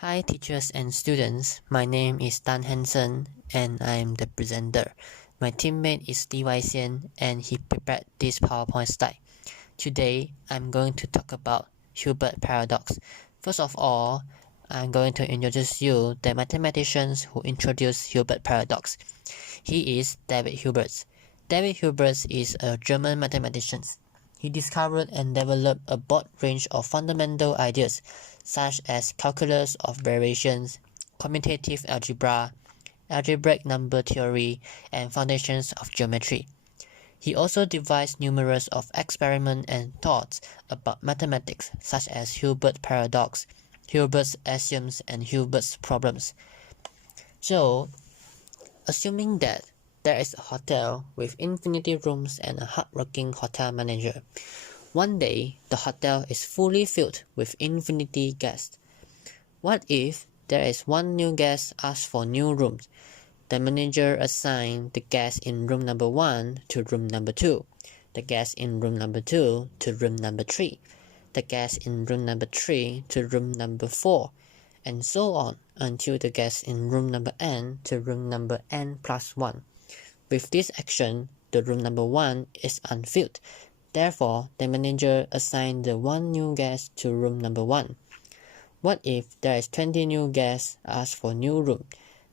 Hi teachers and students, my name is Dan Hansen and I am the presenter. My teammate is DY Xian and he prepared this PowerPoint slide. Today, I'm going to talk about Hilbert paradox. First of all, I'm going to introduce you the mathematician who introduced Hilbert paradox. He is David Hilbert. David Hilbert is a German mathematician. He discovered and developed a broad range of fundamental ideas, such as calculus of variations, commutative algebra, algebraic number theory, and foundations of geometry. He also devised numerous of experiments and thoughts about mathematics, such as Hilbert paradox, Hilbert's axioms, and Hilbert's problems. So, assuming that there is a hotel with infinity rooms and a hardworking hotel manager. One day, the hotel is fully filled with infinity guests. What if there is one new guest asks for new rooms? The manager assigns the guest in room number 1 to room number 2, the guest in room number 2 to room number 3, the guest in room number 3 to room number 4, and so on until the guest in room number n to room number n plus 1. With this action, the room number 1 is unfilled. Therefore, the manager assigns the one new guest to room number 1. What if there is 20 new guests ask for new room?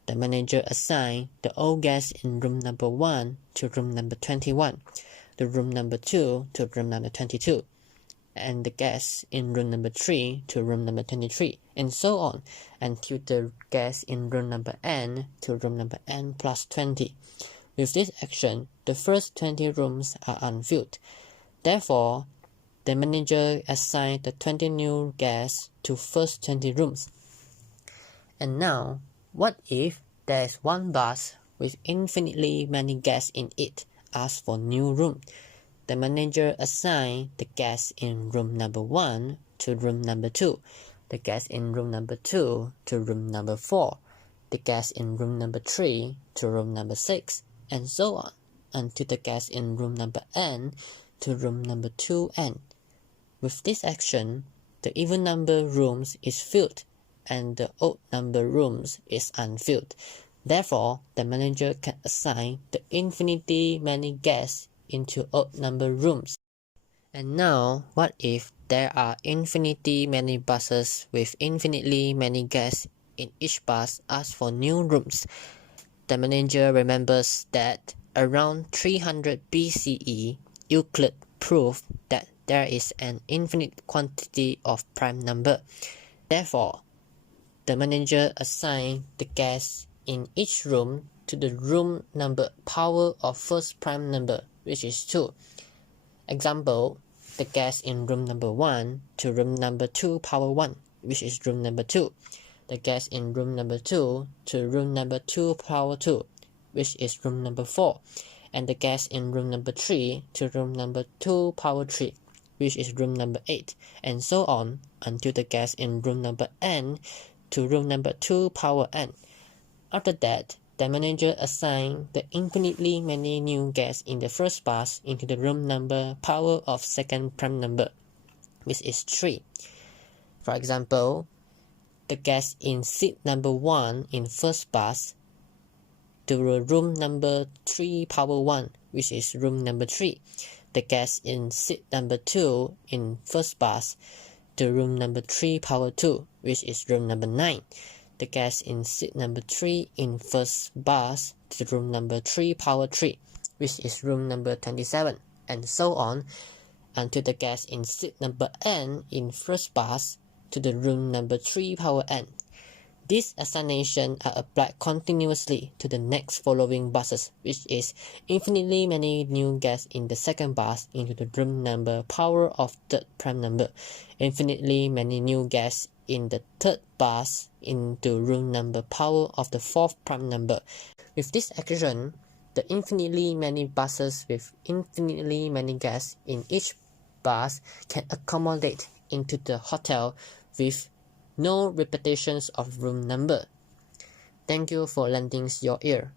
The manager assigns the old guest in room number 1 to room number 21, the room number 2 to room number 22, and the guest in room number 3 to room number 23, and so on until the guest in room number n to room number n plus 20. With this action, the first 20 rooms are unfilled. Therefore, the manager assigns the 20 new guests to first 20 rooms. And now, what if there is one bus with infinitely many guests in it asks for new room? The manager assigns the guests in room number 1 to room number 2, the guests in room number 2 to room number 4, the guests in room number 3 to room number 6, and so on until the guest in room number n to room number 2n. With this action, the even number rooms is filled and the odd number rooms is unfilled. Therefore, the manager can assign the infinitely many guests into odd number rooms. And now, what if there are infinitely many buses with infinitely many guests in each bus ask for new rooms? The manager remembers that around 300 BCE, Euclid proved that there is an infinite quantity of prime number. Therefore, the manager assigns the guests in each room to the room number power of first prime number, which is 2. Example, the guest in room number 1 to room number 2 power 1, which is room number 2. The guest in room number 2 to room number 2 power 2, which is room number 4, and the guest in room number 3 to room number 2 power 3, which is room number 8, and so on until the guest in room number n to room number 2 power n. After that, the manager assigns the infinitely many new guests in the first bus into the room number power of second prime number, which is 3. For example, the guest in seat number 1 in first bus to the room number 3 power 1, which is room number 3. The guest in seat number 2 in first bus to room number 3 power 2, which is room number 9. The guest in seat number 3 in first bus to room number 3 power 3, which is room number 27, and so on until the guest in seat number n in first bus to the room number 3 power n. These assignations are applied continuously to the next following buses, which is infinitely many new guests in the second bus into the room number power of third prime number, infinitely many new guests in the third bus into room number power of the fourth prime number. With this action, the infinitely many buses with infinitely many guests in each bus can accommodate into the hotel with no repetitions of room number. Thank you for lending your ear.